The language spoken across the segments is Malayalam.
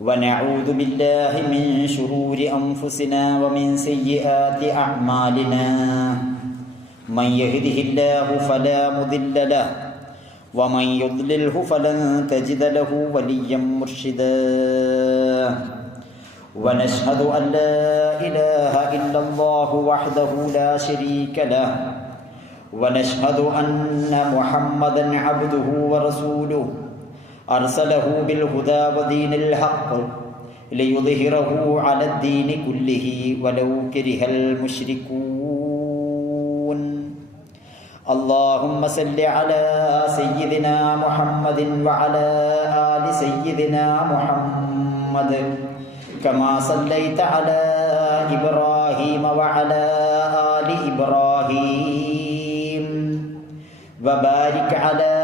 ونعوذ بالله من شرور أنفسنا ومن سيئات أعمالنا. من يهده الله فلا مضل له ومن يضلله فلن تجد له وليا مرشدا. ونشهد أن لا إله إلا الله وحده لا شريك له ونشهد أن محمدا عبده ورسوله. أرسله بالهدى ودين الحق ليظهره على الدين كله ولو كره المشركون. اللهم صل على سيدنا محمد وعلى آل سيدنا محمد. كما صليت على إبراهيم وعلى آل إبراهيم. وبارك على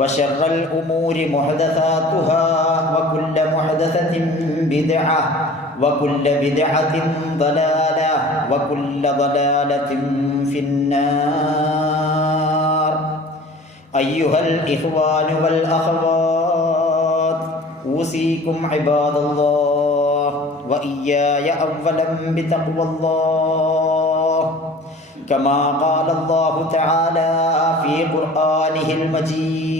وشر الأمور محدثاتها وكل محدثة بدعة وكل بدعة ضلالة وكل ضلالة في النار. أيها الإخوان والأخوات أوصيكم عباد الله وإياي أولا بتقوى الله. كما قال الله تعالى في قرآنه المجيد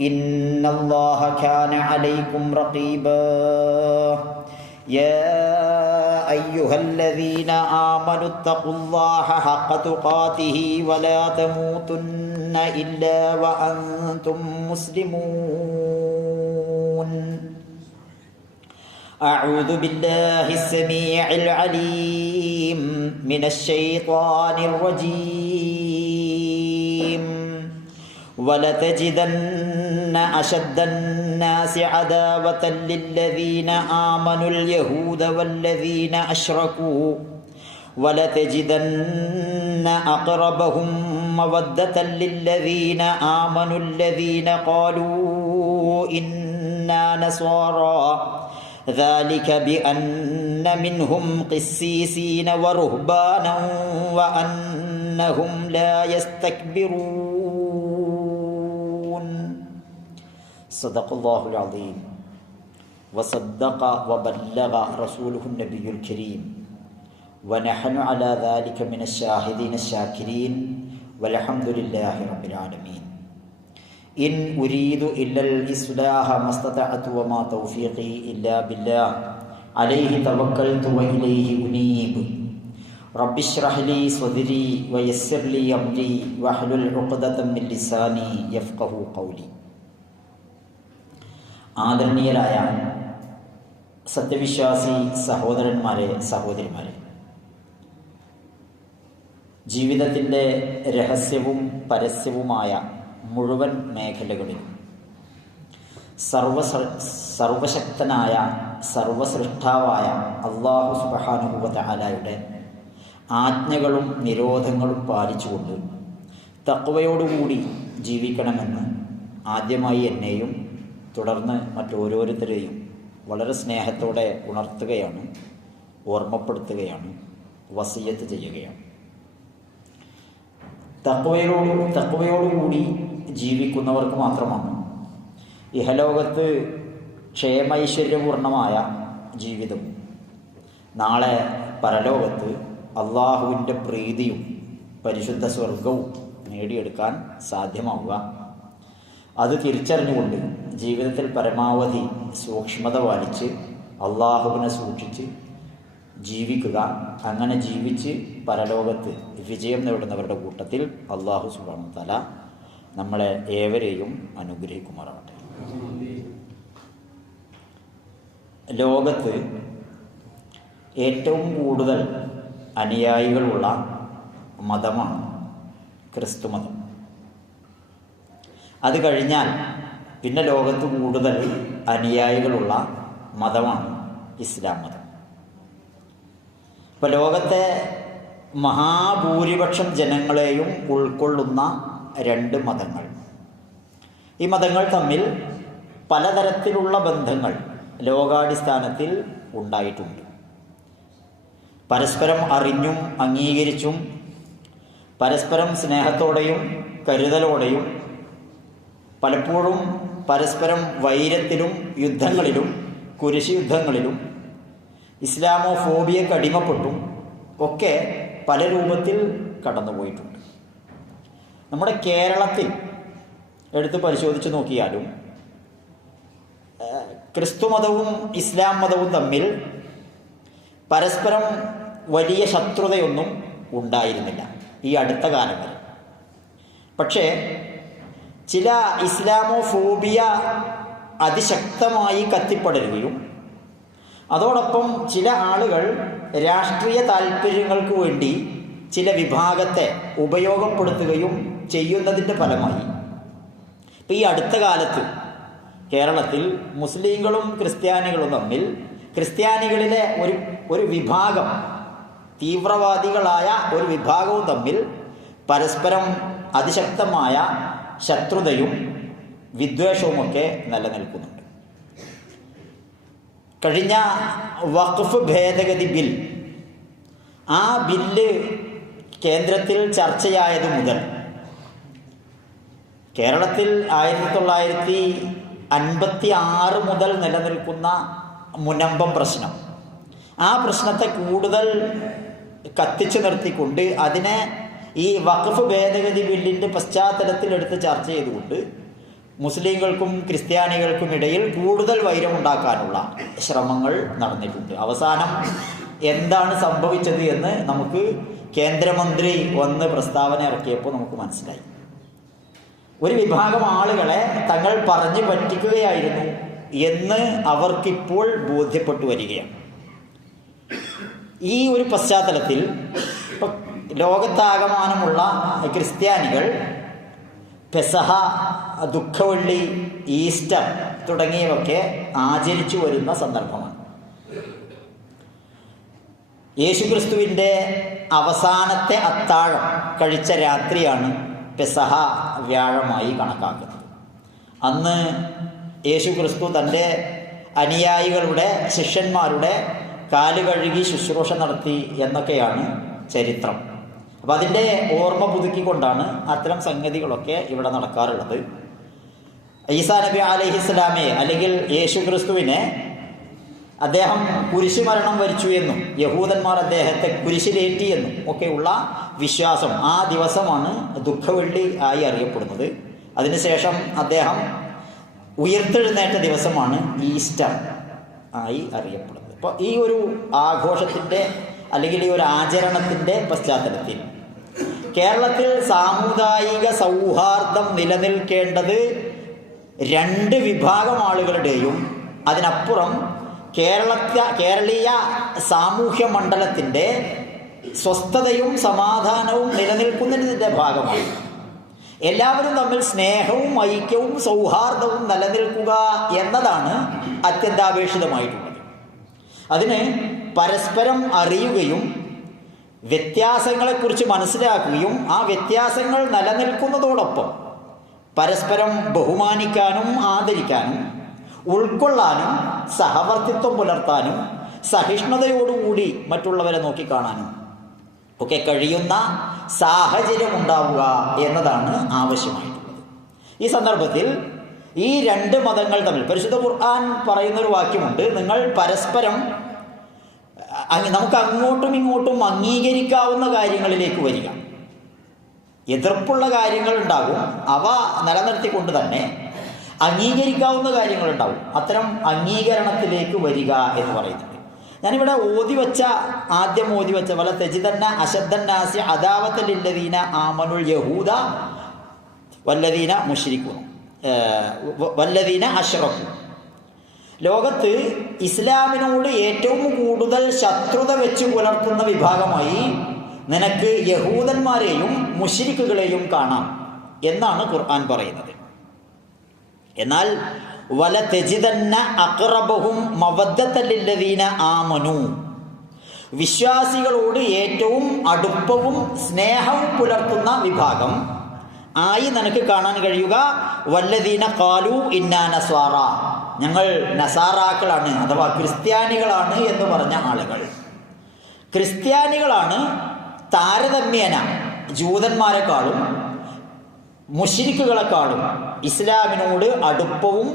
إن الله كان عليكم رقيبا يا أيها الذين آمنوا اتقوا الله حق تقاته ولا تموتن إلا وأنتم مسلمون. أعوذ بالله السميع العليم من الشيطان الرجيم. ولتجدن أشد الناس عداوة للذين آمنوا اليهود والذين أشركوا ولتجدن أقربهم مودة للذين آمنوا الذين قالوا إنا نصارى. ذلك بأن منهم قسيسين ورهبانا وأنهم لا يستكبرون. صدق الله العظيم. وصدق وبلغ رسوله النبي الكريم. ونحن على ذلك من الشاهدين الشاكرين. والحمد لله رب العالمين. إن أريد إلا الإصلاح ما استطعت وما توفيقي إلا بالله. عليه توكلت وإليه أنيب. رب اشرح لي صدري ويسر لي أمري واحلل عقدة من لساني يفقه قولي. ആദരണീയരായ സത്യവിശ്വാസി സഹോദരന്മാരെ സഹോദരിമാരെ ജീവിതത്തിന്റെ രഹസ്യവും പരസ്യവുമായ മുഴുവൻ മേഖലകളിലും സർവ സർവശക്തനായ സർവസൃഷ്ടാവായ അള്ളാഹു സുബഹാനുഭവതാലയുടെ ആജ്ഞകളും നിരോധങ്ങളും പാലിച്ചുകൊണ്ട് തക്വയോടുകൂടി ജീവിക്കണമെന്ന് ആദ്യമായി എന്നെയും തുടർന്ന് മറ്റോരോരുത്തരെയും വളരെ സ്നേഹത്തോടെ ഉണർത്തുകയാണ് ഓർമ്മപ്പെടുത്തുകയാണ് വസീയത്ത് ചെയ്യുകയാണ്. തക്കവയോട് തക്കവയോടുകൂടി ജീവിക്കുന്നവർക്ക് മാത്രമാണ് ഇഹലോകത്ത് ക്ഷേമൈശ്വര്യപൂർണമായ ജീവിതം. നാളെ പരലോകത്ത് അള്ളാഹുവിന്റെ പ്രീതിയും പരിശുദ്ധ സ്വർഗവും നേടിയെടുക്കാൻ സാധ്യമാവുക. അത് തിരിച്ചറിഞ്ഞുകൊണ്ട് ജീവിതത്തിൽ പരമാവധി സൂക്ഷ്മത പാലിച്ച് അള്ളാഹുവിനെ സൂക്ഷിച്ച് ജീവിക്കുക അങ്ങനെ ജീവിച്ച് പരലോകത്ത് വിജയം നേടുന്നവരുടെ കൂട്ടത്തിൽ അള്ളാഹു സുബാണു തല നമ്മളെ ഏവരെയും അനുഗ്രഹിക്കുമാറാവട്ടെ. ലോകത്ത് ഏറ്റവും കൂടുതൽ അനുയായികളുള്ള മതമാണ് ക്രിസ്തു മതം. അത് കഴിഞ്ഞാൽ പിന്നെ ലോകത്ത് കൂടുതൽ അനുയായികളുള്ള മതമാണ് ഇസ്ലാം മതം. ഇപ്പം ലോകത്തെ മഹാഭൂരിപക്ഷം ജനങ്ങളെയും ഉൾക്കൊള്ളുന്ന രണ്ട് മതങ്ങൾ. ഈ മതങ്ങൾ തമ്മിൽ പലതരത്തിലുള്ള ബന്ധങ്ങൾ ലോകാടിസ്ഥാനത്തിൽ ഉണ്ടായിട്ടുണ്ട്. പരസ്പരം അറിഞ്ഞും അംഗീകരിച്ചും പരസ്പരം സ്നേഹത്തോടെയും കരുതലോടെയും പലപ്പോഴും പരസ്പരം വൈരത്തിലും യുദ്ധങ്ങളിലും കുരിശ് യുദ്ധങ്ങളിലും ഇസ്ലാമോ ഫോബിയക്ക് അടിമപ്പെട്ടും ഒക്കെ പല രൂപത്തിൽ കടന്നുപോയിട്ടുണ്ട്. നമ്മുടെ കേരളത്തിൽ എടുത്ത് പരിശോധിച്ച് നോക്കിയാലും ക്രിസ്തു മതവും ഇസ്ലാം മതവും തമ്മിൽ പരസ്പരം വലിയ ശത്രുതയൊന്നും ഉണ്ടായിരുന്നില്ല ഈ അടുത്ത കാലങ്ങളിൽ. പക്ഷേ ചില ഇസ്ലാമോ ഫോബിയ അതിശക്തമായി കത്തിപ്പടരുകയും അതോടൊപ്പം ചില ആളുകൾ രാഷ്ട്രീയ താല്പര്യങ്ങൾക്ക് വേണ്ടി ചില വിഭാഗത്തെ ഉപയോഗപ്പെടുത്തുകയും ചെയ്യുന്നതിന്റെ ഫലമായി. ഇപ്പം ഈ അടുത്ത കാലത്ത് കേരളത്തിൽ മുസ്ലിങ്ങളും ക്രിസ്ത്യാനികളും തമ്മിൽ ക്രിസ്ത്യാനികളിലെ ഒരു ഒരു വിഭാഗം തീവ്രവാദികളായ ഒരു വിഭാഗവും തമ്മിൽ പരസ്പരം അതിശക്തമായ ശത്രുതയും വിദ്വേഷവുമൊക്കെ നിലനിൽക്കുന്നുണ്ട്. കഴിഞ്ഞ വഖഫ് ഭേദഗതി ബിൽ ആ ബില്ല് കേന്ദ്രത്തിൽ ചർച്ചയായത് മുതൽ കേരളത്തിൽ ആയിരത്തി തൊള്ളായിരത്തി അൻപത്തി ആറ് മുതൽ നിലനിൽക്കുന്ന മുനമ്പം പ്രശ്നം. ആ പ്രശ്നത്തെ കൂടുതൽ കത്തിച്ചു നിർത്തിക്കൊണ്ട് അതിനെ ഈ വഖഫ് ഭേദഗതി ബില്ലിന്റെ പശ്ചാത്തലത്തിൽ എടുത്ത് ചർച്ച ചെയ്തുകൊണ്ട് മുസ്ലിങ്ങൾക്കും ക്രിസ്ത്യാനികൾക്കും ഇടയിൽ കൂടുതൽ വൈരമുണ്ടാക്കാനുള്ള ശ്രമങ്ങൾ നടന്നിട്ടുണ്ട്. അവസാനം എന്താണ് സംഭവിച്ചത് എന്ന് നമുക്ക് കേന്ദ്രമന്ത്രി വന്ന് പ്രസ്താവന ഇറക്കിയപ്പോൾ നമുക്ക് മനസ്സിലായി. ഒരു വിഭാഗം ആളുകളെ തങ്ങൾ പറഞ്ഞു പറ്റിക്കുകയായിരുന്നു എന്ന് അവർക്കിപ്പോൾ ബോധ്യപ്പെട്ടു വരികയാണ്. ഈ ഒരു പശ്ചാത്തലത്തിൽ ഇപ്പം ലോകത്താകമാനമുള്ള ക്രിസ്ത്യാനികൾ പെസഹ ദുഃഖവള്ളി ഈസ്റ്റർ തുടങ്ങിയവയൊക്കെ ആചരിച്ചു വരുന്ന സന്ദർഭമാണ്. യേശുക്രിസ്തുവിന്റെ അവസാനത്തെ അത്താഴം കഴിച്ച രാത്രിയാണ് പെസഹ വ്യാഴമായി കണക്കാക്കുന്നത്. അന്ന് യേശുക്രിസ്തു തന്റെ അനുയായികളുടെ ശിഷ്യന്മാരുടെ കാലുകഴുകി ശുശ്രൂഷ നടത്തി എന്നൊക്കെയാണ് ചരിത്രം. അപ്പം അതിന്റെ ഓർമ്മ പുതുക്കിക്കൊണ്ടാണ് അത്തരം സംഗതികളൊക്കെ ഇവിടെ നടക്കാറുള്ളത്. ഈസാ നബി അലഹി ഇസ്ലാമെ അല്ലെങ്കിൽ യേശു ക്രിസ്തുവിനെ അദ്ദേഹം കുരിശു മരണം വരിച്ചു എന്നും യഹൂദന്മാർ അദ്ദേഹത്തെ കുരിശിലേറ്റി എന്നും ഒക്കെയുള്ള വിശ്വാസം ആ ദിവസമാണ് ദുഃഖവെള്ളി ആയി അറിയപ്പെടുന്നത്. അതിനുശേഷം അദ്ദേഹം ഉയർത്തെഴുന്നേറ്റ ദിവസമാണ് ഈസ്റ്റർ ആയി അറിയപ്പെടുന്നത്. അപ്പോൾ ഈ ഒരു ആഘോഷത്തിന്റെ അല്ലെങ്കിൽ ഈ ഒരു ആചരണത്തിന്റെ പശ്ചാത്തലത്തിൽ കേരളത്തിൽ സാമുദായിക സൗഹാർദ്ദം നിലനിൽക്കേണ്ടത് രണ്ട് വിഭാഗം ആളുകളുടെയും അതിനപ്പുറം കേരളത്തെ കേരളീയ സാമൂഹ്യ മണ്ഡലത്തിന്റെ സ്വസ്ഥതയും സമാധാനവും നിലനിൽക്കുന്നതിന്റെ ഭാഗമാണ്. എല്ലാവരും തമ്മിൽ സ്നേഹവും ഐക്യവും സൗഹാർദ്ദവും നിലനിൽക്കുക എന്നതാണ് അത്യന്താപേക്ഷിതമായിട്ടുള്ളത്. അതിന് പരസ്പരം അറിയുകയും വ്യത്യാസങ്ങളെക്കുറിച്ച് മനസ്സിലാക്കുകയും ആ വ്യത്യാസങ്ങൾ നിലനിൽക്കുന്നതോടൊപ്പം പരസ്പരം ബഹുമാനിക്കാനും ആദരിക്കാനും ഉൾക്കൊള്ളാനും സഹവർത്തിത്വം പുലർത്താനും സഹിഷ്ണുതയോടുകൂടി മറ്റുള്ളവരെ നോക്കിക്കാണാനും ഒക്കെ കഴിയുന്ന സാഹചര്യം ഉണ്ടാവുക എന്നതാണ് ആവശ്യമായിട്ടുള്ളത്. ഈ സന്ദർഭത്തിൽ ഈ രണ്ട് മതങ്ങൾ തമ്മിൽ പരിശുദ്ധ ഖുർആൻ പറയുന്നൊരു വാക്യമുണ്ട് നിങ്ങൾ പരസ്പരം നമുക്ക് അങ്ങോട്ടും ഇങ്ങോട്ടും അംഗീകരിക്കാവുന്ന കാര്യങ്ങളിലേക്ക് വരിക. എതിർപ്പുള്ള കാര്യങ്ങൾ ഉണ്ടാകും അവ നിലനിർത്തിക്കൊണ്ട് തന്നെ അംഗീകരിക്കാവുന്ന കാര്യങ്ങളുണ്ടാവും അത്തരം അംഗീകരണത്തിലേക്ക് വരിക എന്ന് പറയുന്നുണ്ട് ഞാനിവിടെ ഓതി വച്ച ആദ്യം ഓതി വെച്ച പോലെ തെജിതന്ന അശബ്ദന്നാസി അദാവത്തലില്ലദീന ആമനുൽ യഹൂദ വല്ലദീന മുഷിരിക്കുന്നു വല്ലദീന അഷ്റഫു. ലോകത്ത് ഇസ്ലാമിനോട് ഏറ്റവും കൂടുതൽ ശത്രുത വെച്ച് പുലർത്തുന്ന വിഭാഗമായി നിനക്ക് യഹൂദന്മാരെയും മുഷിരിക്കുകളെയും കാണാം എന്നാണ് ഖുർആൻ പറയുന്നത്. എന്നാൽ വല തെജിതന്ന അക്രബഹും മവദ്ദത്തല്ലില്ലദീന ആമനു. വിശ്വാസികളോട് ഏറ്റവും അടുപ്പവും സ്നേഹവും പുലർത്തുന്ന വിഭാഗം ആയി നിനക്ക് കാണാൻ കഴിയുക. വല്ലതീന കാലു ഇന്നാ നസ്വാറ. ഞങ്ങൾ നസാറാക്കളാണ് അഥവാ ക്രിസ്ത്യാനികളാണ് എന്ന് പറഞ്ഞ ആളുകൾ. ക്രിസ്ത്യാനികളാണ് താരതമ്യേന ജൂതന്മാരെക്കാളും മുഷിരിക്കുകളെക്കാളും ഇസ്ലാമിനോട് അടുപ്പവും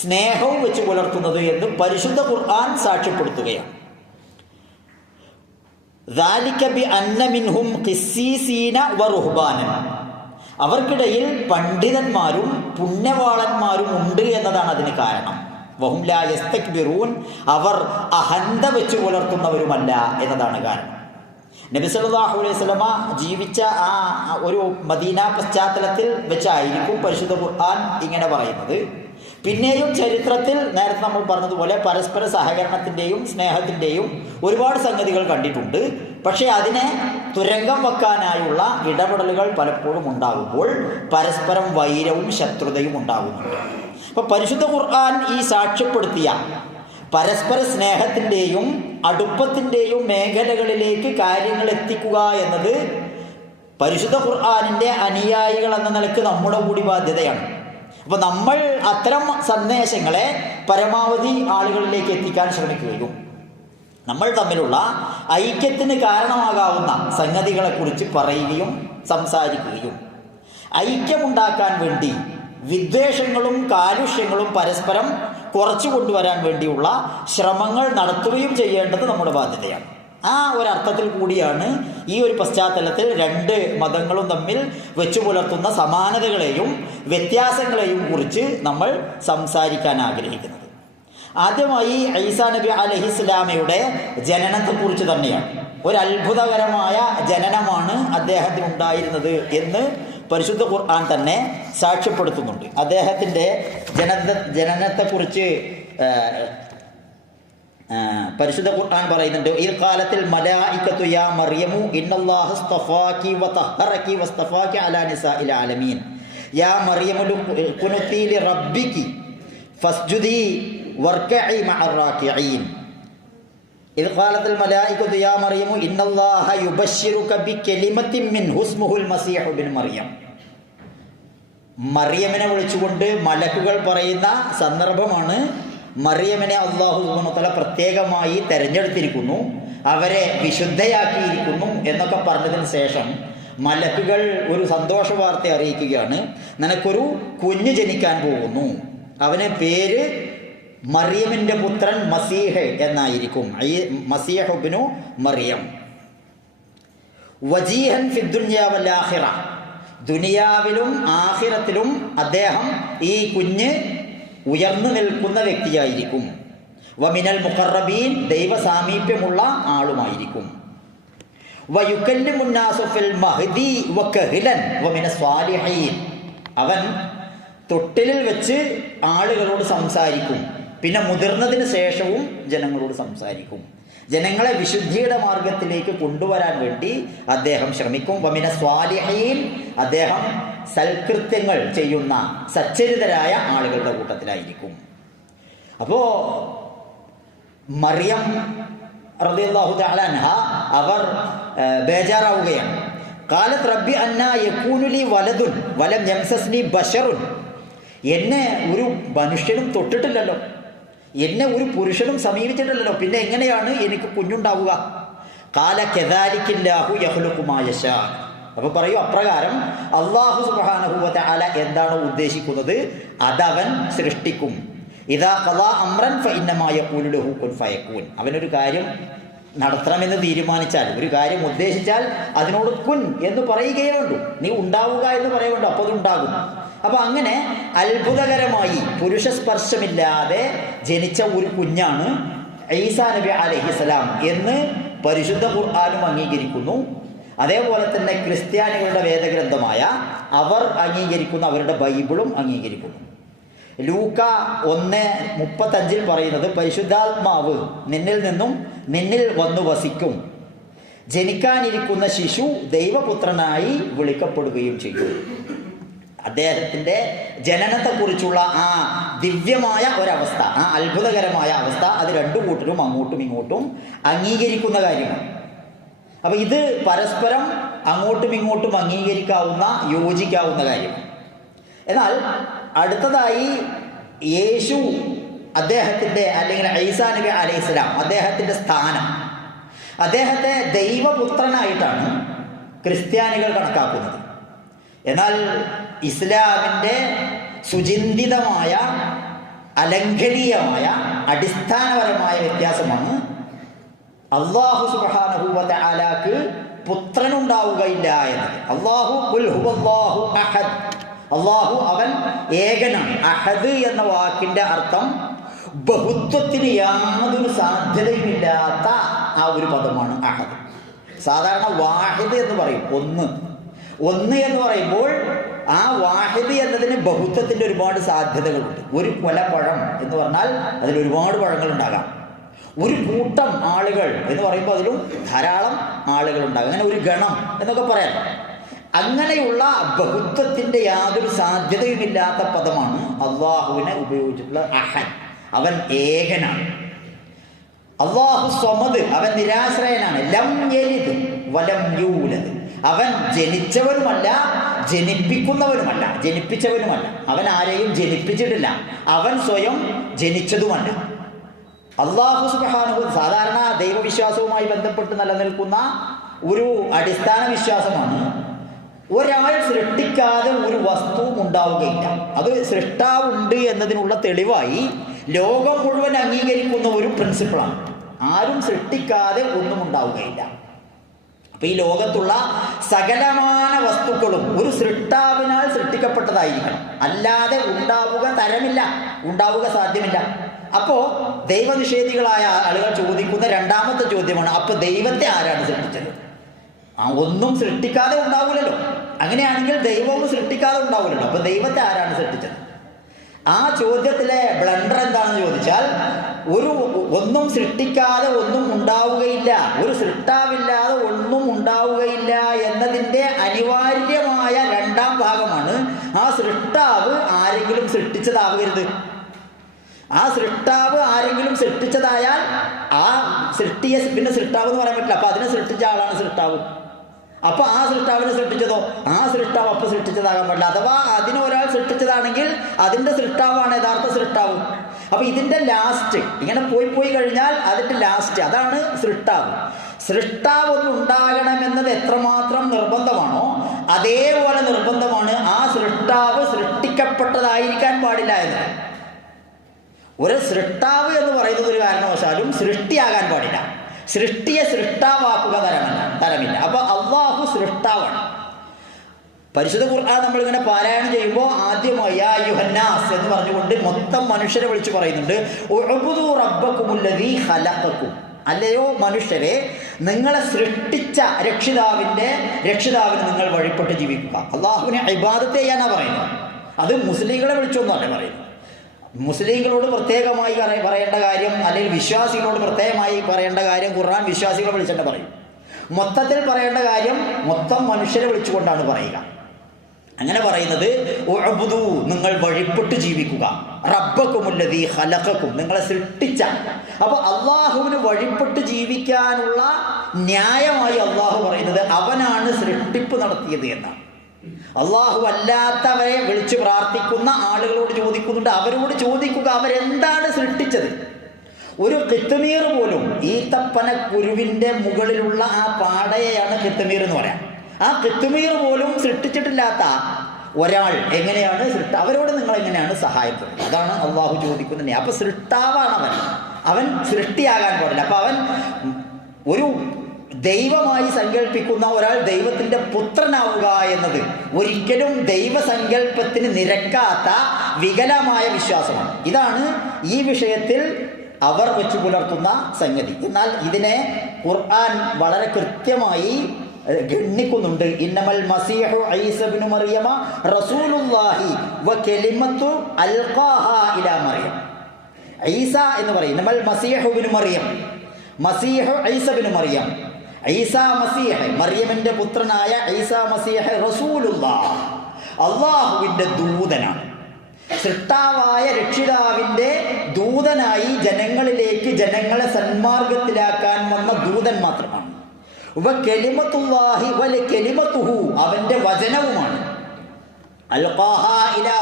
സ്നേഹവും വെച്ച് പുലർത്തുന്നത് എന്ന് പരിശുദ്ധ ഖുർആൻ സാക്ഷ്യപ്പെടുത്തുകയാണ്. ഖിസ്സീസീന വ അവർക്കിടയിൽ പണ്ഡിതന്മാരും പുണ്യവാളന്മാരും ഉണ്ട് എന്നതാണ് അതിന് കാരണം. വഹും ലാ യസ്തക്ബിറൂൻ. അവർ അഹന്ത വെച്ച് പുലർത്തുന്നവരുമല്ല എന്നതാണ് കാരണം. നബി സല്ലല്ലാഹു അലൈഹി സ്വലമ ജീവിച്ച ആ ഒരു മദീന പശ്ചാത്തലത്തിൽ വെച്ചായിരിക്കും പരിശുദ്ധ ഖുർആൻ ഇങ്ങനെ പറയുന്നത്. പിന്നെയും ചരിത്രത്തിൽ നേരത്തെ നമ്മൾ പറഞ്ഞതുപോലെ പരസ്പര സഹകരണത്തിന്റെയും സ്നേഹത്തിന്റെയും ഒരുപാട് സംഗതികൾ കണ്ടിട്ടുണ്ട്. പക്ഷേ അതിനെ തുരങ്കം വെക്കാനായുള്ള ഇടപെടലുകൾ പലപ്പോഴും ഉണ്ടാകുമ്പോൾ പരസ്പരം വൈരവും ശത്രുതയും ഉണ്ടാകുന്നുണ്ട്. അപ്പോൾ പരിശുദ്ധ ഖുർആൻ ഈ സാക്ഷ്യപ്പെടുത്തിയ പരസ്പര സ്നേഹത്തിന്റെയും അടുപ്പത്തിന്റെയും മേഖലകളിലേക്ക് കാര്യങ്ങൾ എത്തിക്കുക എന്നത് പരിശുദ്ധ ഖുർആാനിന്റെ അനുയായികൾ എന്ന നിലയ്ക്ക് നമ്മുടെ കൂടി ബാധ്യതയാണ്. അപ്പോൾ നമ്മൾ അത്തരം സന്ദേശങ്ങളെ പരമാവധി ആളുകളിലേക്ക് എത്തിക്കാൻ ശ്രമിക്കുകയും നമ്മൾ തമ്മിലുള്ള ഐക്യത്തിന് കാരണമാകാവുന്ന സംഗതികളെക്കുറിച്ച് പറയുകയും സംസാരിക്കുകയും ഐക്യമുണ്ടാക്കാൻ വേണ്ടി വിദ്വേഷങ്ങളും കാലുഷ്യങ്ങളും പരസ്പരം കുറച്ചു കൊണ്ടുവരാൻ വേണ്ടിയുള്ള ശ്രമങ്ങൾ നടത്തുകയും ചെയ്യേണ്ടത് നമ്മുടെ ബാധ്യതയാണ്. ആ ഒരർത്ഥത്തിൽ കൂടിയാണ് ഈ ഒരു പശ്ചാത്തലത്തിൽ രണ്ട് മതങ്ങളും തമ്മിൽ വെച്ചു പുലർത്തുന്ന സമാനതകളെയും വ്യത്യാസങ്ങളെയും കുറിച്ച് നമ്മൾ സംസാരിക്കാൻ ആഗ്രഹിക്കുന്നത്. ആദ്യമായി ഐസാ നബി അലഹിസ്ലാമയുടെ ജനനത്തെക്കുറിച്ച് തന്നെയാണ്. ഒരു അത്ഭുതകരമായ ജനനമാണ് അദ്ദേഹത്തിന് ഉണ്ടായിരുന്നത് എന്ന് പരിശുദ്ധ ഖുർആൻ തന്നെ സാക്ഷ്യപ്പെടുത്തുന്നുണ്ട്. അദ്ദേഹത്തിന്റെ ജനന ജനനത്തെക്കുറിച്ച് പരിശുദ്ധ ഖുർആൻ പറയുന്നുണ്ട് ഈ കാലത്തിൽ മലായിക്കത്തു യാ മറിയമു ഇന്നല്ലാഹു സ്തഫാക്കി വതഹറക്കി വസ്തഫാക്കി അലാ നിസാഇൽ ആലമീൻ യാ മറിയമു കുനുത്തി ലി റബ്ബിക്കി ഫസ്ജുദി വർക്കഇ മഅർ റാക്കിഈൻ إذ قالت الملائكة يا مريم إن الله يبشرك بكلمة منه اسمه المسيح بن مريم മറിയമിനെ വിളിച്ചുകൊണ്ട് മലക്കുകൾ പറയുന്ന സന്ദർഭമാണ് മറിയമിനെ അള്ളാഹു സുബാനുത്തല പ്രത്യേകമായി തെരഞ്ഞെടുത്തിരിക്കുന്നു. അവരെ വിശുദ്ധയാക്കിയിരിക്കുന്നു എന്നൊക്കെ പറഞ്ഞതിന് ശേഷം മലക്കുകൾ ഒരു സന്തോഷ വാർത്ത അറിയിക്കുകയാണ്. നിനക്കൊരു കുഞ്ഞ് ജനിക്കാൻ പോകുന്നു. അവന് പേര് മറിയമിന്റെ പുത്രൻ മസീഹ് എന്നായിരിക്കും. ഈ മസീഹുബിനു മറിയം. വജീഹൻ ഫിദ്ദുന്യാവല്ലാഹിറ ദുനിയാവിലും ആഹിറത്തിലും അദ്ദേഹം ഈ കുഞ്ഞ് ഉയർന്നു നിൽക്കുന്ന വ്യക്തിയായിരിക്കും. വമിനൽ മുഖറബീൻ ദൈവ സാമീപ്യമുള്ള ആളുമായിരിക്കും അവൻ തൊട്ടിലിൽ വെച്ച് ആളുകളോട് സംസാരിക്കും. പിന്നെ മുതിർന്നതിന് ശേഷവും ജനങ്ങളോട് സംസാരിക്കും. ജനങ്ങളെ വിശുദ്ധിയുടെ മാർഗത്തിലേക്ക് കൊണ്ടുവരാൻ വേണ്ടി അദ്ദേഹം ശ്രമിക്കും. വമിന സ്വാലിഹീൻ അദ്ദേഹം സൽകൃത്യങ്ങൾ ചെയ്യുന്ന സച്ചരിതരായ ആളുകളുടെ കൂട്ടത്തിലായിരിക്കും. അപ്പോ മറിയം അൻഹ അവർ ബേജാറാവുകയാണ്. കാലത്ത് റബ്ബി അന്ന യക്കൂനുലി വലതുൻ വലം ജംസസ്നി ബഷറുൻ. എന്നെ ഒരു മനുഷ്യനും തൊട്ടിട്ടില്ലല്ലോ. എന്നെ ഒരു പുരുഷനും സമീപിച്ചിട്ടില്ലല്ലോ. പിന്നെ എങ്ങനെയാണ് എനിക്ക് കുഞ്ഞുണ്ടാവുക? കാല കെദാലിക്കില്ലാഹു യഹ്ലുക്കുമായശ അപ്പൊ പറയൂ അപ്രകാരം അള്ളാഹു സുബാനഹുവത്ത അല എന്താണ് ഉദ്ദേശിക്കുന്നത്? അതവൻ സൃഷ്ടിക്കും. ഇതാ കഥാ അമ്രൻ ഫൈനമായ ഉലുലഹു കുൻ ഫയക്കൂൻ അവനൊരു കാര്യം നടത്തണമെന്ന് തീരുമാനിച്ചാൽ ഒരു കാര്യം ഉദ്ദേശിച്ചാൽ അതിനോട് കുൻ എന്ന് പറയുകയേ ഉള്ളൂ നീ ഉണ്ടാവുക എന്ന് പറയുന്നുണ്ട് അപ്പോൾ അത് ഉണ്ടാകും അപ്പൊ അങ്ങനെ അത്ഭുതകരമായി പുരുഷ സ്പർശമില്ലാതെ ജനിച്ച ഒരു കുഞ്ഞാണ് ഈസാ നബി അലഹിസ്സലാം എന്ന് പരിശുദ്ധ ഖുർആാനും അംഗീകരിക്കുന്നു. അതേപോലെ തന്നെ ക്രിസ്ത്യാനികളുടെ വേദഗ്രന്ഥമായ അവർ അംഗീകരിക്കുന്ന അവരുടെ ബൈബിളും അംഗീകരിക്കുന്നു. ലൂക്ക ഒന്ന് മുപ്പത്തഞ്ചിൽ പറയുന്നത് പരിശുദ്ധാത്മാവ് നിന്നിൽ നിന്നും നിന്നിൽ വന്നു വസിക്കും. ജനിക്കാനിരിക്കുന്ന ശിശു ദൈവപുത്രനായി വിളിക്കപ്പെടുകയും ചെയ്യും. അദ്ദേഹത്തിന്റെ ജനനത്തെക്കുറിച്ചുള്ള ആ ദിവ്യമായ ഒരവസ്ഥ ആ അത്ഭുതകരമായ അവസ്ഥ അത് രണ്ടു കൂട്ടരും അങ്ങോട്ടും ഇങ്ങോട്ടും അംഗീകരിക്കുന്ന കാര്യമാണ്. അപ്പോൾ ഇത് പരസ്പരം അങ്ങോട്ടും ഇങ്ങോട്ടും അംഗീകരിക്കാവുന്ന യോജിക്കാവുന്ന കാര്യമാണ് എന്നാൽ അടുത്തതായി യേശു അദ്ദേഹത്തിന്റെ അല്ലെങ്കിൽ ഐസാ നബി അലൈഹി അദ്ദേഹത്തിന്റെ സ്ഥാനം. അദ്ദേഹത്തെ ദൈവപുത്രനായിട്ടാണ് ക്രിസ്ത്യാനികൾ കണക്കാക്കുന്നത്. എന്നാൽ ഇസ്ലാമിന്റെ സുചിന്തിതമായ അലംഘനീയമായ അടിസ്ഥാനപരമായ വ്യത്യാസമാണ് അള്ളാഹു സുബാനഹുവത്തെ ആലാക്ക് പുത്രനുണ്ടാവുകയില്ല എന്നത്. അള്ളാഹു അള്ളാഹു അഹദ്. അള്ളാഹു അവൻ ഏകനാണ്. അഹദ് എന്ന വാക്കിന്റെ അർത്ഥം ബഹുത്വത്തിന് യാതൊരു സാധ്യതയുമില്ലാത്ത ആ ഒരു പദമാണ് അഹദ്. സാധാരണ വാഹിദ് എന്ന് പറയും. ഒന്ന് ഒന്ന് എന്ന് പറയുമ്പോൾ ആ വാഹിദ് എന്നതിന് ബഹുത്വത്തിന്റെ ഒരുപാട് സാധ്യതകളുണ്ട്. ഒരു കൊല പഴം എന്ന് പറഞ്ഞാൽ അതിൽ ഒരുപാട് പഴങ്ങൾ ഉണ്ടാകാം ഒരു കൂട്ടം ആളുകൾ എന്ന് പറയുമ്പോൾ അതിലും ധാരാളം ആളുകൾ ഉണ്ടാകും അങ്ങനെ ഒരു ഗണം എന്നൊക്കെ പറയാം. അങ്ങനെയുള്ള ബഹുത്വത്തിന്റെ യാതൊരു സാധ്യതയുമില്ലാത്ത പദമാണ് അള്ളാഹുവിനെ ഉപയോഗിച്ചിട്ടുള്ള അഹൻ. അവൻ ഏകനാണ്. അള്ളാഹു സ്വമത് അവൻ നിരാശ്രയനാണ്. ലം എലിത് വലം യൂലത് അവൻ ജനിച്ചവനുമല്ല ജനിപ്പിക്കുന്നവനുമല്ല ജനിപ്പിച്ചവനുമല്ല. അവൻ ആരെയും ജനിപ്പിച്ചിട്ടില്ല. അവൻ സ്വയം ജനിച്ചതുമല്ല. അള്ളാഹു സുബാനു സാധാരണ ദൈവവിശ്വാസവുമായി ബന്ധപ്പെട്ട് നിലനിൽക്കുന്ന ഒരു അടിസ്ഥാന വിശ്വാസമാണ് ഒരാൾ സൃഷ്ടിക്കാതെ ഒരു വസ്തുവും ഉണ്ടാവുകയില്ല. അത് സൃഷ്ടാവുണ്ട് എന്നതിനുള്ള തെളിവായി ലോകം മുഴുവൻ അംഗീകരിക്കുന്ന ഒരു പ്രിൻസിപ്പിളാണ് ആരും സൃഷ്ടിക്കാതെ ഒന്നും ഉണ്ടാവുകയില്ല. അപ്പൊ ഈ ലോകത്തുള്ള സകലമായ വസ്തുക്കളും ഒരു സൃഷ്ടാവിനാൽ സൃഷ്ടിക്കപ്പെട്ടതായിരിക്കണം. അല്ലാതെ ഉണ്ടാവുക തരമില്ല ഉണ്ടാവുക സാധ്യമില്ല. അപ്പോ ദൈവനിഷേധികളായ ആളുകൾ ചോദിക്കുന്ന രണ്ടാമത്തെ ചോദ്യമാണ് അപ്പൊ ദൈവത്തെ ആരാണ് സൃഷ്ടിച്ചത്? ആ ഒന്നും സൃഷ്ടിക്കാതെ ഉണ്ടാവില്ലല്ലോ അങ്ങനെയാണെങ്കിൽ ദൈവവും സൃഷ്ടിക്കാതെ ഉണ്ടാവില്ലല്ലോ അപ്പൊ ദൈവത്തെ ആരാണ് സൃഷ്ടിച്ചത്? ആ ചോദ്യത്തിലെ ബ്ലണ്ടർ എന്താണെന്ന് ചോദിച്ചാൽ ഒരു ഒന്നും സൃഷ്ടിക്കാതെ ഒന്നും ഉണ്ടാവുകയില്ല ഒരു സൃഷ്ടാവില്ലാതെ ഒന്നും ഉണ്ടാവുകയില്ല എന്നതിന്റെ അനിവാര്യമായ രണ്ടാം ഭാഗമാണ് ആ സൃഷ്ടാവ് ആരെങ്കിലും സൃഷ്ടിച്ചതാവരുത്. ആ സൃഷ്ടാവ് ആരെങ്കിലും സൃഷ്ടിച്ചതായാൽ ആ സൃഷ്ടിയെ പിന്നെ സൃഷ്ടാവ് എന്ന് പറയാൻ പറ്റില്ല. അപ്പൊ അതിനെ സൃഷ്ടിച്ച ആളാണ് സൃഷ്ടാവ്. അപ്പൊ ആ സൃഷ്ടാവിനെ സൃഷ്ടിച്ചതോ? ആ സൃഷ്ടാവ് അപ്പൊ സൃഷ്ടിച്ചതാകാൻ പാടില്ല. അഥവാ അതിനെ ഒരാൾ സൃഷ്ടിച്ചതാണെങ്കിൽ അതിന്റെ സൃഷ്ടാവാണ് യഥാർത്ഥ സൃഷ്ടാവ്. അപ്പൊ ഇതിന്റെ ലാസ്റ്റ് ഇങ്ങനെ പോയി പോയി കഴിഞ്ഞാൽ അതിന്റെ ലാസ്റ്റ് അതാണ് സൃഷ്ടാവ്. സൃഷ്ടാവ് ഒന്ന് ഉണ്ടാകണമെന്നത് എത്രമാത്രം നിർബന്ധമാണോ അതേപോലെ നിർബന്ധമാണ് സൃഷ്ടാവ് പാടില്ല എന്ന്. ഒരു സൃഷ്ടാവ് എന്ന് പറയുന്നത് ഒരു കാരണവശാലും സൃഷ്ടിയാകാൻ പാടില്ല. സൃഷ്ടിയെ സൃഷ്ടാവാക്കുക തരമല്ല തരമില്ല. അപ്പോൾ അള്ളാഹു സൃഷ്ടാവാണ്. പരിശുദ്ധ ഖുർആൻ നമ്മളിങ്ങനെ പാരായണം ചെയ്യുമ്പോൾ ആദ്യമായി യാ എന്ന് പറഞ്ഞുകൊണ്ട് മൊത്തം മനുഷ്യരെ വിളിച്ചു പറയുന്നുണ്ട്. അല്ലയോ മനുഷ്യരെ നിങ്ങളെ സൃഷ്ടിച്ച രക്ഷിതാവിന്റെ രക്ഷിതാവിന് നിങ്ങൾ വഴിപ്പെട്ട് ജീവിക്കുക. അള്ളാഹുവിനെ ഇബാദത്ത് ചെയ്യാനാണ് പറയുന്നത്. അത് മുസ്ലിങ്ങളെ വിളിച്ചൊന്നല്ല പറയുന്നത്. മുസ്ലിങ്ങളോട് പ്രത്യേകമായി പറയ- പറയേണ്ട കാര്യം അല്ലെങ്കിൽ വിശ്വാസികളോട് പ്രത്യേകമായി പറയേണ്ട കാര്യം ഖുർആൻ വിശ്വാസികളെ വിളിച്ചിട്ട് പറയും. മൊത്തത്തിൽ പറയേണ്ട കാര്യം മൊത്തം മനുഷ്യരെ വിളിച്ചുകൊണ്ടാണ് പറയുക. അങ്ങനെ പറയുന്നത് ഉഅബ്ദു നിങ്ങൾ വഴിപ്പെട്ട് ജീവിക്കുക. റബ്ബക്കുമുല്ലതി ഹലക്കും നിങ്ങളെ സൃഷ്ടിച്ച. അപ്പൊ അള്ളാഹുവിന് വഴിപ്പെട്ട് ജീവിക്കാനുള്ള ന്യായമായി അള്ളാഹു പറയുന്നത് അവനാണ് സൃഷ്ടിപ്പ് നടത്തിയത് എന്നാണ്. അള്ളാഹു അല്ലാത്തവരെ വിളിച്ചു പ്രാർത്ഥിക്കുന്ന ആളുകളോട് ചോദിക്കുന്നുണ്ട്. അവരോട് ചോദിക്കുക അവരെന്താണ് സൃഷ്ടിച്ചത്? ഒരു കിത്തുമീർ പോലും ഈത്തപ്പന കുരുവിന്റെ മുകളിലുള്ള ആ പാടയെയാണ് കിത്തുമീർ എന്ന് പറയാം. ആ കിത്തുമീർ പോലും സൃഷ്ടിച്ചിട്ടില്ലാത്ത ഒരാൾ എങ്ങനെയാണ് സൃഷ്ട? അവരോട് നിങ്ങൾ എങ്ങനെയാണ് സഹായിക്കുന്നത് അതാണ് അള്ളാഹു ചോദിക്കുന്നത് അപ്പൊ സൃഷ്ടാവാണ് അവൻ അവൻ സൃഷ്ടിയാകാൻ പാടില്ല. അപ്പൊ അവൻ ഒരു ദൈവമായി സങ്കല്പിക്കുന്ന ഒരാൾ ദൈവത്തിന്റെ പുത്രനാവുക എന്നത് ഒരിക്കലും ദൈവസങ്കല്പത്തിന് നിരക്കാത്ത വികലമായ വിശ്വാസമാണ്. ഇതാണ് ഈ വിഷയത്തിൽ അവർ വെച്ച് പുലർത്തുന്ന സംഗതി. എന്നാൽ ഇതിനെ ഖുർആൻ വളരെ കൃത്യമായി ഗണ്ണിക്കുന്നുണ്ട് ഇന്നമൽ മസീഹു ഐസബിനു മറിയമ റസൂലുല്ലാഹി വ കലിമത്തു അൽഖാഹ ഇലാ മറിയം. ഐസ എന്ന് പറയും. നമ്മൾ മസീഹുബിനു മറിയം. മസീഹു ഐസബിനു മറിയം. ഈസ മസീഹ് മറിയമിന്റെ പുത്രനായ ഐസാ മസീഹ റസൂലുള്ള. അള്ളാഹുവിന്റെ ദൂതനാണ്. സൃഷ്ടാവായ രക്ഷിതാവിന്റെ ദൂതനായി ജനങ്ങളിലേക്ക് ജനങ്ങളെ സന്മാർഗത്തിലാക്കാൻ വന്ന ദൂതൻ മാത്രമാണ്. അവന്റെ വചനവുമാണ്. അൽ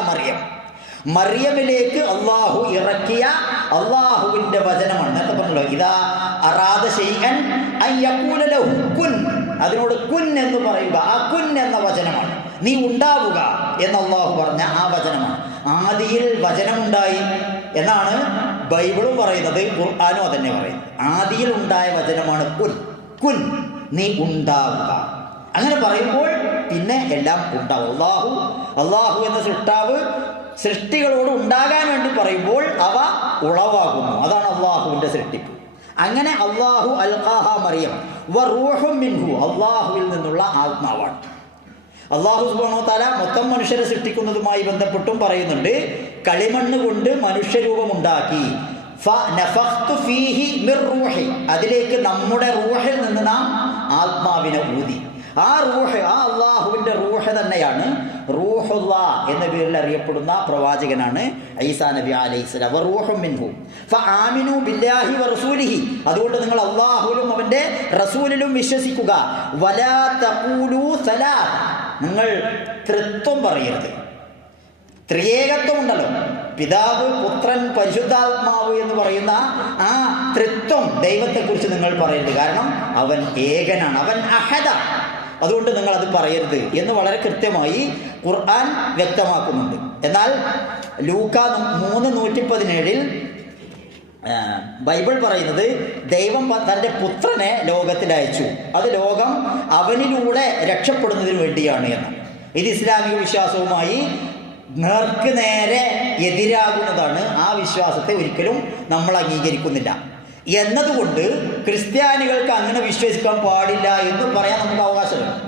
മറിയം. മറിയമിലേക്ക് അള്ളാഹു ഇറക്കിയ അള്ളാഹുവിന്റെ വചനമാണ്. നേരത്തെ പറഞ്ഞല്ലോ ഇതാ അറാദ ശൈഖൻ കുൻ. അതിനോട് കുൻ എന്ന് പറയുക ആ കുൻ എന്ന വചനമാണ്. നീ ഉണ്ടാവുക എന്ന് അള്ളാഹു പറഞ്ഞ ആ വചനമാണ്. ആദിയിൽ വചനമുണ്ടായി എന്നാണ് ബൈബിളും പറയുന്നത് ഖുർആാനും അതന്നെ പറയുന്നത്. ആദിയിൽ ഉണ്ടായ വചനമാണ് കുൻ. കുൻ നീ ഉണ്ടാവുക. അങ്ങനെ പറയുമ്പോൾ പിന്നെ എല്ലാം ഉണ്ടാവും. അള്ളാഹു അള്ളാഹു എന്ന സൃഷ്ടാവ് സൃഷ്ടികളോട് ഉണ്ടാകാൻ വേണ്ടി പറയുമ്പോൾ അവ ഉളവാകുന്നു. അതാണ് അള്ളാഹുവിന്റെ സൃഷ്ടിപ്പ്. അങ്ങനെ അള്ളാഹു അൽഖാഹ മറിയം വ റൂഹും മിൻഹു അള്ളാഹുവിൽ നിന്നുള്ള ആത്മാവാണ്. അള്ളാഹു സുബാനോ താല മൊത്തം മനുഷ്യരെ സൃഷ്ടിക്കുന്നതുമായി ബന്ധപ്പെട്ടും പറയുന്നുണ്ട് കളിമണ്ണ് കൊണ്ട് മനുഷ്യരൂപമുണ്ടാക്കി. അതിലേക്ക് നമ്മുടെ റൂഹിൽ നിന്ന് നാം ആത്മാവിനെ ഊതി. ആ റൂഹ് ആ അള്ളാഹുവിന്റെ റൂഹ് തന്നെയാണ് റൂഹുല്ല എന്ന പേരിൽ അറിയപ്പെടുന്ന പ്രവാചകനാണ് ഐസാ നബി റൂഹും മിൻഹു. ഫആമിനു ബില്ലാഹി വറസൂലിഹി അതുകൊണ്ട് നിങ്ങൾ അള്ളാഹുലും അവന്റെ റസൂലിലും വിശ്വസിക്കുക. വലാ തഖൂലു സലാ നിങ്ങൾ തൃത്വം പറയരുത്. ത്രിയേകത്വം ഉണ്ടല്ലോ പിതാവ് പുത്രൻ പരിശുദ്ധാത്മാവ് എന്ന് പറയുന്ന ആ തൃത്വം ദൈവത്തെക്കുറിച്ച് നിങ്ങൾ പറയരുത്. കാരണം അവൻ ഏകനാണ്. അവൻ അഹദ. അതുകൊണ്ട് നിങ്ങൾ അത് പറയരുത് എന്ന് വളരെ കൃത്യമായി ഖുർആൻ വ്യക്തമാക്കുന്നുണ്ട്. എന്നാൽ ലൂക്ക മൂന്ന് നൂറ്റി പതിനേഴിൽ ബൈബിൾ പറയുന്നത് ദൈവം തന്റെ പുത്രനെ ലോകത്തിൽ അയച്ചു. അത് ലോകം അവനിലൂടെ രക്ഷപ്പെടുന്നതിന് വേണ്ടിയാണ് എന്ന്. ഇത് ഇസ്ലാമിക വിശ്വാസവുമായി നേർക്ക് നേരെ എതിരാകുന്നതാണ് ആ വിശ്വാസത്തെ ഒരിക്കലും നമ്മൾ അംഗീകരിക്കുന്നില്ല. എന്നതുകൊണ്ട് ക്രിസ്ത്യാനികൾക്ക് അങ്ങനെ വിശ്വസിക്കാൻ പാടില്ല എന്ന് പറയാൻ നമുക്ക് അവകാശമില്ല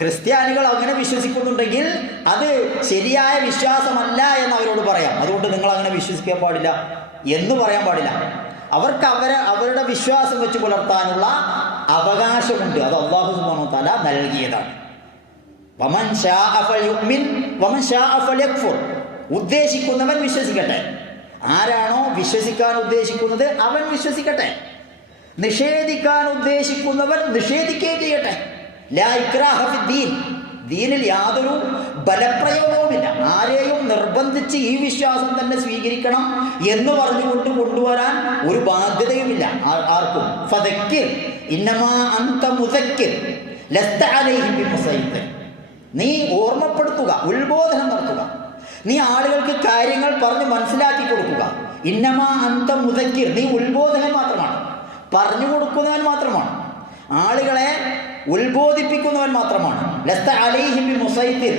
ക്രിസ്ത്യാനികൾ അങ്ങനെ വിശ്വസിക്കുന്നുണ്ടെങ്കിൽ അത് ശരിയായ വിശ്വാസമല്ല എന്ന് അവരോട് പറയാം. അതുകൊണ്ട് നിങ്ങൾ അങ്ങനെ വിശ്വസിക്കാൻ പാടില്ല എന്ന് പറയാൻ പാടില്ല. അവർക്ക് അവരെ അവരുടെ വിശ്വാസം വെച്ച് പുലർത്താനുള്ള അവകാശമുണ്ട്. അത് അള്ളാഹു സുബാനു തല നൽകിയതാണ്. വമൻ ശാഅ ഫൽയുഅ്മിൻ വമൻ ശാഅ ഫൽയക്ഫുർ. ഉദ്ദേശിക്കുന്നവൻ വിശ്വസിക്കട്ടെ. ആരാണോ വിശ്വസിക്കാൻ ഉദ്ദേശിക്കുന്നത് അവൻ വിശ്വസിക്കട്ടെ. നിഷേധിക്കാൻ ഉദ്ദേശിക്കുന്നവൻ നിഷേധിക്കുകയും ചെയ്യട്ടെ. ലാ ഇക്രാഹ ഫി ദീൻ. ദീനിൽ യാതൊരു ബലപ്രയോഗവുമില്ല. ആരെയും നിർബന്ധിച്ച് ഈ വിശ്വാസം തന്നെ സ്വീകരിക്കണം എന്ന് പറഞ്ഞുകൊണ്ട് കൊണ്ടുവരാൻ ഒരു ബാധ്യതയുമില്ല. ആർക്കും. നീ ഓർമ്മപ്പെടുത്തുക ഉത്ബോധനം നടത്തുക. നീ ആളുകൾക്ക് കാര്യങ്ങൾ പറഞ്ഞ് മനസ്സിലാക്കി കൊടുക്കുക. ഇന്നമാ അന്ത മുതക്കിർ നീ ഉത്ബോധനം മാത്രമാണ്. പറഞ്ഞു കൊടുക്കുന്നവൻ മാത്രമാണ്. ആളുകളെ ഉത്ബോധിപ്പിക്കുന്നവൻ മാത്രമാണ്. ലസ്ത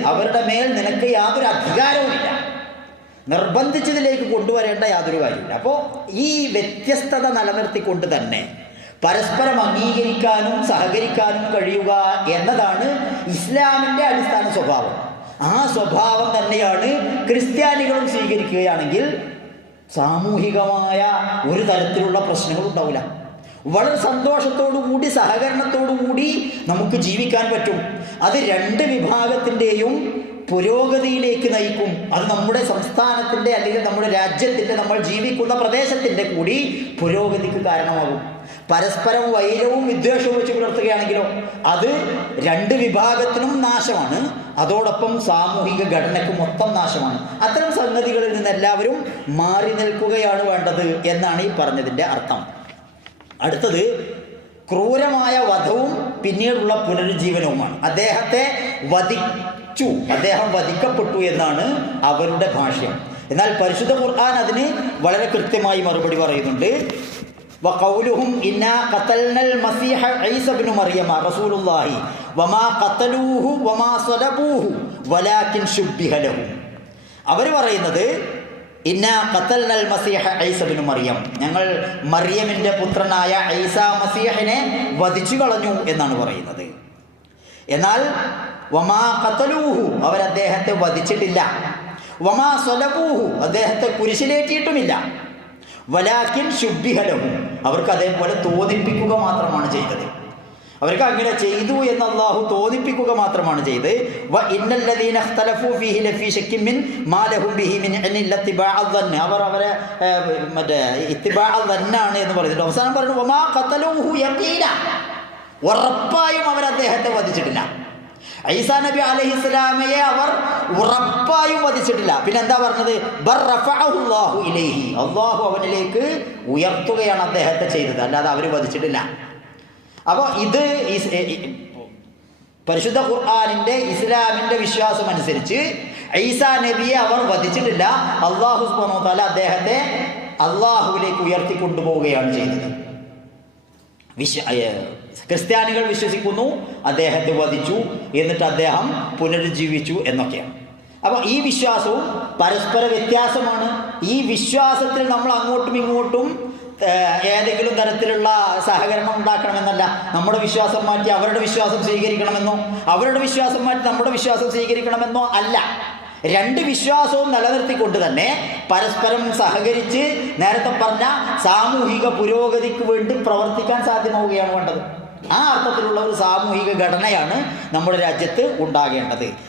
അവരുടെ മേൽ നിനക്ക് യാതൊരു അധികാരവുമില്ല. നിർബന്ധിച്ചതിലേക്ക് കൊണ്ടുവരേണ്ട യാതൊരു കാര്യമില്ല അപ്പോൾ ഈ വ്യത്യസ്തത നിലനിർത്തിക്കൊണ്ട് തന്നെ പരസ്പരം അംഗീകരിക്കാനും സഹകരിക്കാനും കഴിയുക എന്നതാണ് ഇസ്ലാമിന്റെ അടിസ്ഥാന സ്വഭാവം. ആ സ്വഭാവം തന്നെയാണ് ക്രിസ്ത്യാനികളും സ്വീകരിക്കുകയാണെങ്കിൽ സാമൂഹികമായ ഒരു തരത്തിലുള്ള പ്രശ്നങ്ങൾ ഉണ്ടാവില്ല. വളരെ സന്തോഷത്തോടു കൂടി സഹകരണത്തോടു കൂടി നമുക്ക് ജീവിക്കാൻ പറ്റും. അത് രണ്ട് വിഭാഗത്തിന്റെയും പുരോഗതിയിലേക്ക് നയിക്കും. അത് നമ്മുടെ സംസ്ഥാനത്തിന്റെ അല്ലെങ്കിൽ നമ്മുടെ രാജ്യത്തിന്റെ നമ്മൾ ജീവിക്കുന്ന പ്രദേശത്തിന്റെ കൂടി പുരോഗതിക്ക് കാരണമാകും. പരസ്പരം വൈരവും വിദ്വേഷവും വെച്ച് പുലർത്തുകയാണെങ്കിലോ അത് രണ്ട് വിഭാഗത്തിനും നാശമാണ്. അതോടൊപ്പം സാമൂഹിക ഘടനയ്ക്ക് മൊത്തം നാശമാണ്. അത്തരം സംഗതികളിൽ നിന്ന് എല്ലാവരും മാറി നിൽക്കുകയാണ് വേണ്ടത് എന്നാണ് ഈ പറഞ്ഞതിന്റെ അർത്ഥം. അടുത്തത് ക്രൂരമായ വധവും പിന്നീടുള്ള പുനരുജ്ജീവനവുമാണ് അദ്ദേഹത്തെ വധിച്ചു അദ്ദേഹം വധിക്കപ്പെട്ടു എന്നാണ് അവരുടെ ഭാഷ്യം എന്നാൽ പരിശുദ്ധ ഖുർആൻ അതിന് വളരെ കൃത്യമായി മറുപടി പറയുന്നുണ്ട് وقولهم إنا قتلنا المسيح عيسى بن مريم رسول الله وما قتلوه وما صلبوه ولكن شبه لهم അവർ പറയുന്നത് മസീഹ മറിയം. ഞങ്ങൾ മറിയമിന്റെ പുത്രനായ ഐസ മസീഹിനെ വധിച്ചു കളഞ്ഞു എന്നാണ് പറയുന്നത്. എന്നാൽ വമാ കത്തലൂഹു അദ്ദേഹത്തെ വധിച്ചിട്ടില്ല. വമാ സ്വലബൂഹു അദ്ദേഹത്തെ കുരിശിലേറ്റിയിട്ടുമില്ല. വലാക്കിൻ ശുദ്ധിഹലവും അവർക്ക് അതേപോലെ തോന്നിപ്പിക്കുക മാത്രമാണ് ചെയ്തത്. അവർക്ക് അങ്ങനെ ചെയ്തു എന്ന് അള്ളാഹു തോന്നിപ്പിക്കുക മാത്രമാണ് ചെയ്ത് അവർ അവരെ മറ്റേ ദന്നാണ് എന്ന് പറയുന്നുണ്ട്. അവസാനം യഖീന ഉറപ്പായും അവർ അദ്ദേഹത്തെ വധിച്ചിട്ടില്ല. ഐസാ നബി അലൈഹി ഇസ്ലാമയെ അവർ ഉറപ്പായും വധിച്ചിട്ടില്ല. പിന്നെ എന്താ പറഞ്ഞത് അള്ളാഹു അവനിലേക്ക് ഉയർത്തുകയാണ് അദ്ദേഹത്തെ ചെയ്തത്. അല്ലാതെ അവർ വധിച്ചിട്ടില്ല. അപ്പോൾ ഇത് പരിശുദ്ധ ഖുർആാനിന്റെ ഇസ്ലാമിന്റെ വിശ്വാസം അനുസരിച്ച് ഐസാ നബിയെ അവർ വധിച്ചിട്ടില്ല. അള്ളാഹു തആല അദ്ദേഹത്തെ അള്ളാഹുവിലേക്ക് ഉയർത്തി കൊണ്ടുപോവുകയാണ് ചെയ്തത്. വിശ്വ ക്രിസ്ത്യാനികൾ വിശ്വസിക്കുന്നു അദ്ദേഹത്തെ വധിച്ചു എന്നിട്ട് അദ്ദേഹം പുനരുജ്ജീവിച്ചു എന്നൊക്കെയാണ്. അപ്പോൾ ഈ വിശ്വാസവും പരസ്പര വ്യത്യാസമാണ്. ഈ വിശ്വാസത്തിൽ നമ്മൾ അങ്ങോട്ടും ഇങ്ങോട്ടും ഏതെങ്കിലും തരത്തിലുള്ള സഹകരണം ഉണ്ടാക്കണമെന്നല്ല. നമ്മുടെ വിശ്വാസം മാറ്റി അവരുടെ വിശ്വാസം സ്വീകരിക്കണമെന്നോ അവരുടെ വിശ്വാസം മാറ്റി നമ്മുടെ വിശ്വാസം സ്വീകരിക്കണമെന്നോ അല്ല. രണ്ട് വിശ്വാസവും നിലനിർത്തിക്കൊണ്ട് തന്നെ പരസ്പരം സഹകരിച്ച് നേരത്തെ പറഞ്ഞ സാമൂഹിക പുരോഗതിക്ക് വേണ്ടി പ്രവർത്തിക്കാൻ സാധ്യമാവുകയാണ് വേണ്ടത്. ആ അർത്ഥത്തിലുള്ള ഒരു സാമൂഹിക ഘടനയാണ് നമ്മുടെ രാജ്യത്ത് ഉണ്ടാകേണ്ടത്.